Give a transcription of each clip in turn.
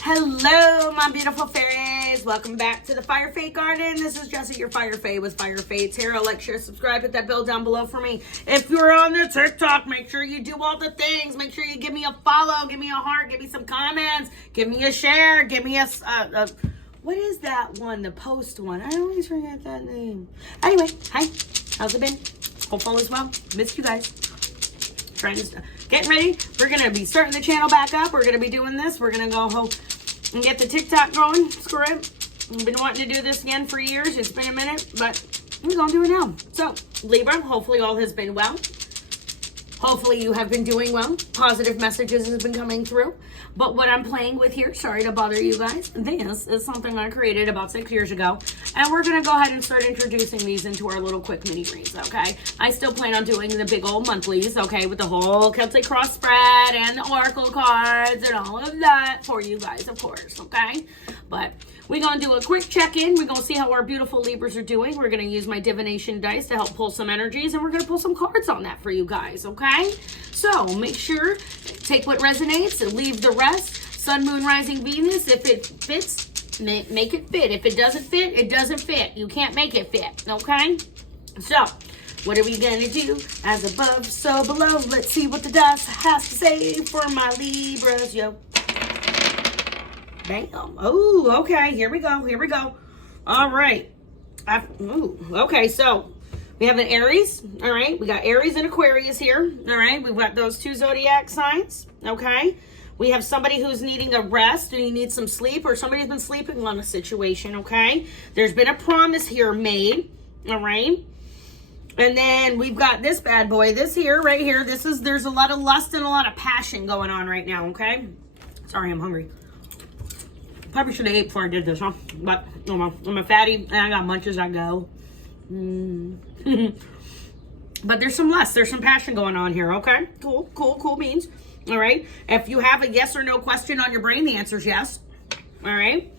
Hello, my beautiful fairies. Welcome back to the Fire Fae Garden. This is Jessie, your Fire Fae with firefaetarot. Like, share, subscribe, hit that bell down below for me. If you're on the TikTok, make sure you do all the things. Make sure you give me a follow, give me a heart, give me some comments, give me a share, give me a what is that one? The post one. I always forget that name. Anyway, hi. How's it been? Hope all is well. Missed you guys. Trying to getting ready. We're gonna be starting the channel back up. We're gonna be doing this. We're gonna go home and get the TikTok going. Screw it. I've been wanting to do this again for years. It's been a minute, but we're gonna do it now. So, Libra, hopefully all has been well. Hopefully you have been doing well. Positive messages have been coming through. But what I'm playing with here, sorry to bother you guys, this is something I created about 6 years ago. And we're going to go ahead and start introducing these into our little quick mini reads, okay? I still plan on doing the big old monthlies, okay, with the whole Celtic cross spread and the oracle cards and all of that for you guys, of course, okay? But we're going to do a quick check-in. We're going to see how our beautiful Libras are doing. We're going to use my divination dice to help pull some energies, and we're going to pull some cards on that for you guys, okay? So make sure, take what resonates and leave the rest. Sun, Moon, Rising, Venus. If it fits, make it fit. If it doesn't fit, it doesn't fit. You can't make it fit, okay? So, what are we going to do? As above, so below. Let's see what the dust has to say for my Libras, yo. Bam. Oh, okay. Here we go. Here we go. All right. Okay, so we have an Aries. All right. We got Aries and Aquarius here. All right. We've got those two zodiac signs. Okay. We have somebody who's needing a rest and you need some sleep, or somebody's been sleeping on a situation. Okay. There's been a promise here made. All right. And then we've got this bad boy, this here, right here. There's a lot of lust and a lot of passion going on right now. Okay. Sorry, I'm hungry. Probably should have ate before I did this, huh? But I'm a fatty and I got much as I go. But there's some lust, there's some passion going on here, okay? Cool beans. All right. If you have a yes or no question on your brain, the answer is yes. All right.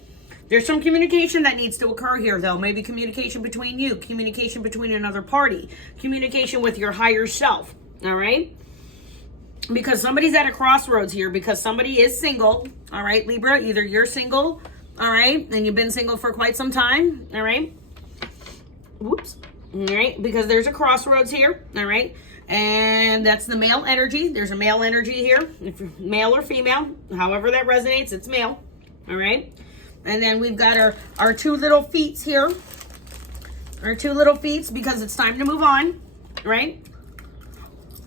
There's some communication that needs to occur here, though. Maybe communication between you, communication between another party, communication with your higher self. All right. Because somebody's at a crossroads here, because somebody is single, all right, Libra, either you're single, all right, and you've been single for quite some time, all right, whoops, all right, because there's a crossroads here, all right, and that's the male energy. There's a male energy here, if you're male or female, however that resonates, it's male, all right, and then we've got our two little feet here, because it's time to move on, right?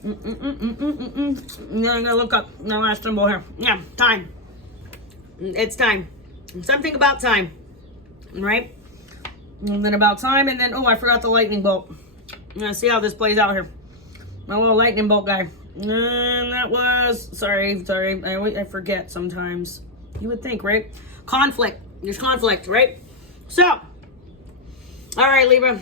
I'm gonna look up the last symbol here. Yeah, time. It's time. Something about time. Right? And then about time, and then, oh, I forgot the lightning bolt. I'm gonna see how this plays out here. My little lightning bolt guy. And that was, sorry. I forget sometimes. You would think, right? Conflict. There's conflict, right? So, all right, Libra.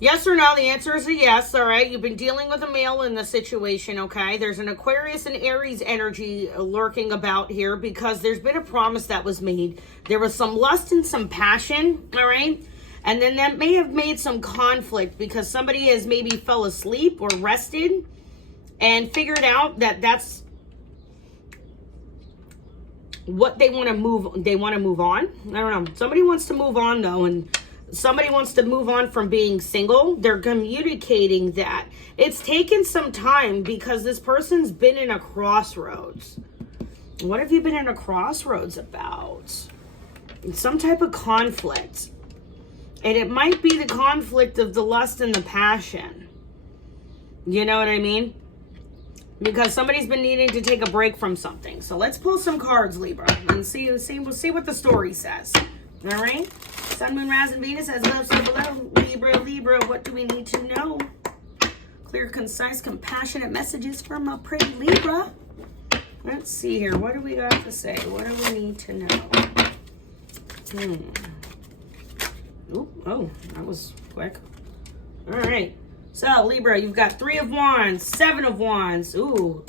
Yes or no? The answer is a yes, all right? You've been dealing with a male in the situation, okay? There's an Aquarius and Aries energy lurking about here because there's been a promise that was made. There was some lust and some passion, all right? And then that may have made some conflict because somebody has maybe fell asleep or rested and figured out that that's what they want to move on. I don't know. Somebody wants to move on, though, and somebody wants to move on from being single. They're communicating that. It's taken some time because this person's been in a crossroads. What have you been in a crossroads about? Some type of conflict. And it might be the conflict of the lust and the passion. You know what I mean? Because somebody's been needing to take a break from something. So let's pull some cards, Libra, and we'll see what the story says. All right? Sun, Moon, Rising, Venus, as above, so below. Libra, what do we need to know? Clear, concise, compassionate messages from a pretty Libra. Let's see here. What do we got to say? What do we need to know? Oh, that was quick. All right. So, Libra, you've got 3 of Wands, 7 of Wands. Ooh,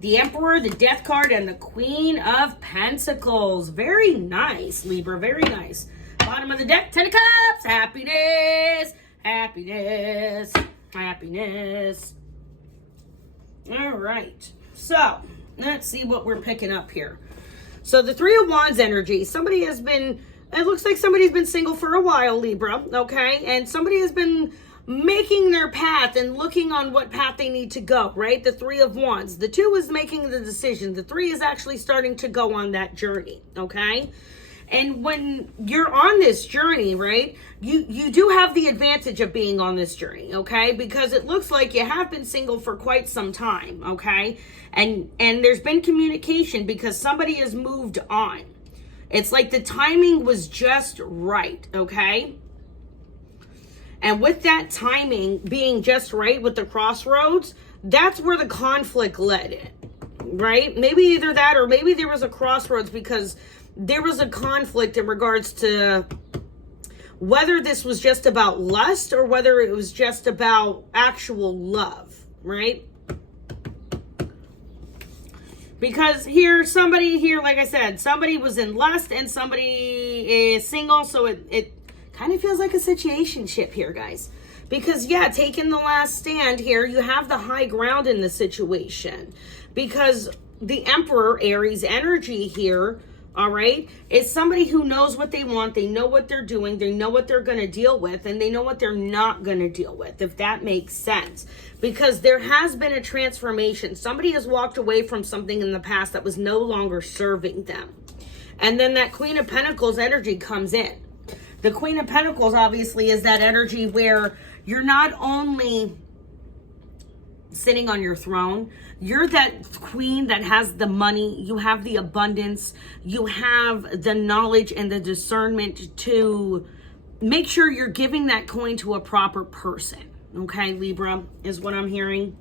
the Emperor, the Death card, and the Queen of Pentacles. Very nice, Libra. Very nice. Bottom of the deck, 10 of Cups. Happiness, happiness, happiness. All right. So, let's see what we're picking up here. So the Three of Wands energy, somebody has been, it looks like somebody's been single for a while, Libra, okay? And somebody has been making their path and looking on what path they need to go, right? The Three of Wands. The 2 is making the decision. The 3 is actually starting to go on that journey, okay? And when you're on this journey, right, you do have the advantage of being on this journey, okay? Because it looks like you have been single for quite some time, okay? And there's been communication because somebody has moved on. It's like the timing was just right, okay? And with that timing being just right with the crossroads, that's where the conflict led it, right? Maybe either that or maybe there was a crossroads because there was a conflict in regards to whether this was just about lust or whether it was just about actual love, right? Because here, somebody here, like I said, somebody was in lust and somebody is single, so it kind of feels like a situationship here, guys. Because, yeah, taking the last stand here, you have the high ground in the situation. Because the Emperor, Aries energy here, all right, is somebody who knows what they want. They know what they're doing. They know what they're going to deal with. And they know what they're not going to deal with, if that makes sense. Because there has been a transformation. Somebody has walked away from something in the past that was no longer serving them. And then that Queen of Pentacles energy comes in. The Queen of Pentacles, obviously, is that energy where you're not only sitting on your throne, you're that queen that has the money, you have the abundance, you have the knowledge and the discernment to make sure you're giving that coin to a proper person. Okay, Libra, is what I'm hearing.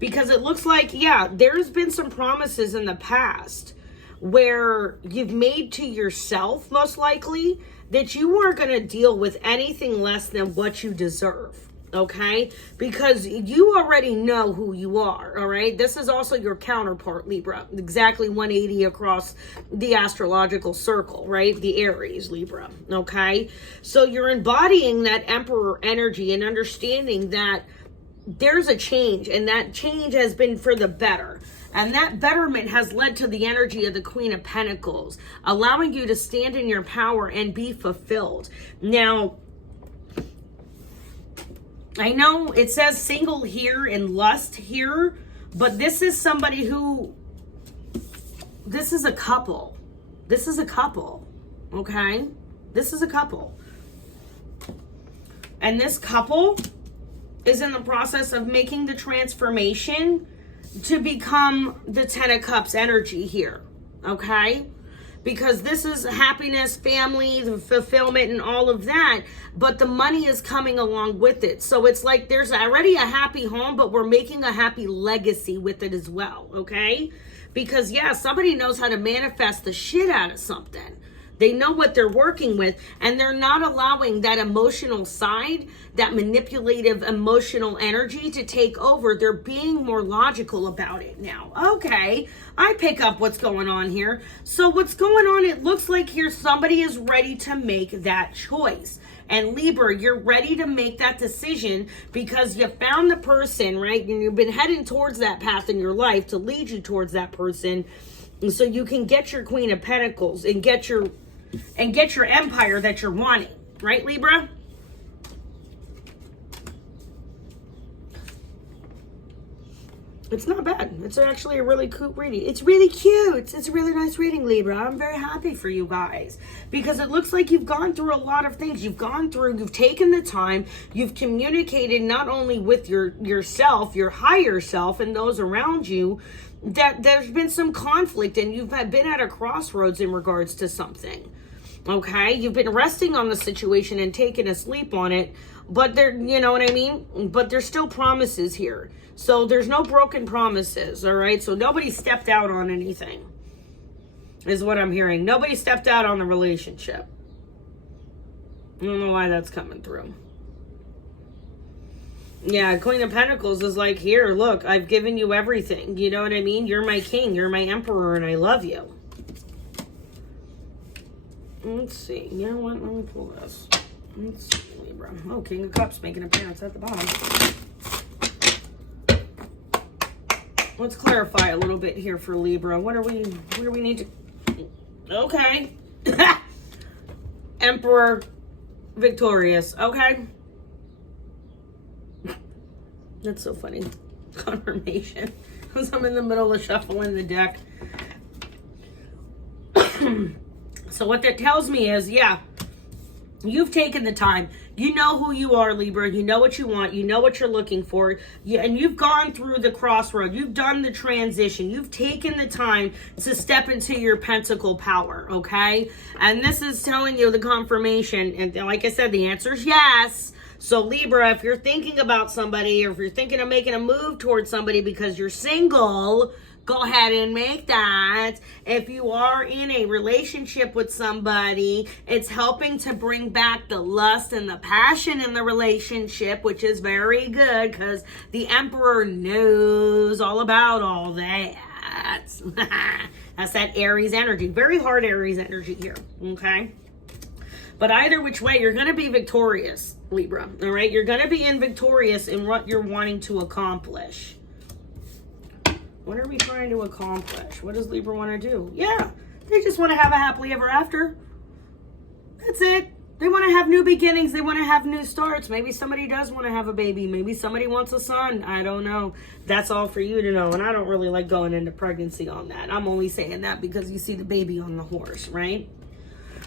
Because it looks like, yeah, there's been some promises in the past where you've made to yourself, most likely, that you aren't going to deal with anything less than what you deserve. Okay, because you already know who you are. All right, this is also your counterpart, Libra, exactly 180 across the astrological circle, right? The Aries, Libra. Okay, so you're embodying that Emperor energy and understanding that there's a change, and that change has been for the better. And that betterment has led to the energy of the Queen of Pentacles, allowing you to stand in your power and be fulfilled. Now, I know it says single here and lust here, but this is somebody who, this is a couple. This is a couple, okay? This is a couple. And this couple is in the process of making the transformation to become the 10 of Cups energy here, okay? Because this is happiness, family, the fulfillment, and all of that. But the money is coming along with it. So it's like there's already a happy home, but we're making a happy legacy with it as well, okay? Because, yeah, somebody knows how to manifest the shit out of something. They know what they're working with, and they're not allowing that emotional side, that manipulative emotional energy to take over. They're being more logical about it now. Okay, I pick up what's going on here. So what's going on, it looks like here somebody is ready to make that choice. And Libra, you're ready to make that decision because you found the person, right? And you've been heading towards that path in your life to lead you towards that person. So you can get your Queen of Pentacles and get your empire that you're wanting, right, Libra? It's not bad. It's actually a really cute reading. It's really cute. It's a really nice reading, Libra. I'm very happy for you guys because it looks like you've gone through a lot of things. You've taken the time, you've communicated not only with yourself, your higher self, and those around you, that there's been some conflict and you've been at a crossroads in regards to something. Okay, you've been resting on the situation and taking a sleep on it, but there, you know what I mean? But there's still promises here. So there's no broken promises, all right? So nobody stepped out on anything, is what I'm hearing. Nobody stepped out on the relationship. I don't know why that's coming through. Yeah, Queen of Pentacles is like, here, look, I've given you everything. You know what I mean? You're my king, you're my emperor, and I love you. Let's see. You know what? Let me pull this. Let's see, Libra. Oh, King of Cups making an appearance at the bottom. Let's clarify a little bit here for Libra. What do we need to... Okay. Emperor victorious. Okay. That's so funny. Confirmation. Because I'm in the middle of shuffling the deck. So what that tells me is, yeah, you've taken the time. You know who you are, Libra. You know what you want. You know what you're looking for. And you've gone through the crossroad. You've done the transition. You've taken the time to step into your pentacle power, okay? And this is telling you the confirmation. And like I said, the answer is yes. So Libra, if you're thinking about somebody, or if you're thinking of making a move towards somebody because you're single, go ahead and make that. If you are in a relationship with somebody, it's helping to bring back the lust and the passion in the relationship, which is very good because the Emperor knows all about all that. That's that Aries energy. Very hard Aries energy here, okay? But either which way, you're going to be victorious, Libra, all right? You're going to be victorious in what you're wanting to accomplish. What are we trying to accomplish? What does Libra want to do? Yeah, they just want to have a happily ever after. That's it. They want to have new beginnings. They want to have new starts. Maybe somebody does want to have a baby. Maybe somebody wants a son. I don't know. That's all for you to know. And I don't really like going into pregnancy on that. I'm only saying that because you see the baby on the horse, right?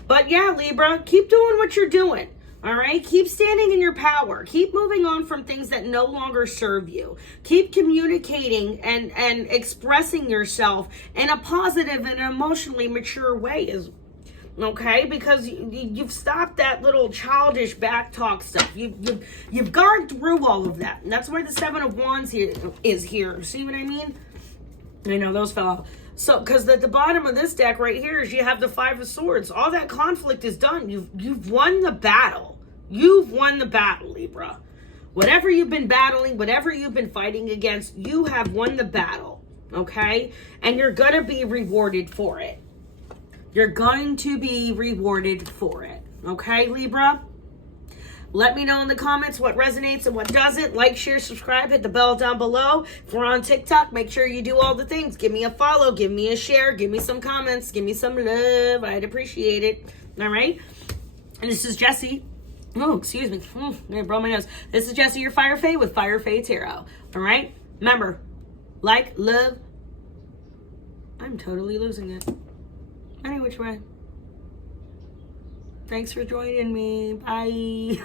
But yeah, Libra, keep doing what you're doing. All right, keep standing in your power. Keep moving on from things that no longer serve you. Keep communicating and expressing yourself in a positive and emotionally mature way, okay? Because you've stopped that little childish back talk stuff. You've gone through all of that, and that's why the Seven of Wands is here. See what I mean? I know those fell out. So, because at the bottom of this deck right here is you have the Five of Swords. All that conflict is done. You've won the battle. You've won the battle, Libra. Whatever you've been battling, whatever you've been fighting against, you have won the battle, okay? And you're going to be rewarded for it. You're going to be rewarded for it, okay, Libra? Let me know in the comments what resonates and what doesn't. Like, share, subscribe, hit the bell down below. If we're on TikTok, make sure you do all the things. Give me a follow, give me a share, give me some comments, give me some love. I'd appreciate it. All right? And this is Jessie. Oh, excuse me. I broke my nose. This is Jessie, your Fire Fae with Fire Fae Tarot. All right? Remember, like, love. I'm totally losing it. Any which way. Thanks for joining me. Bye.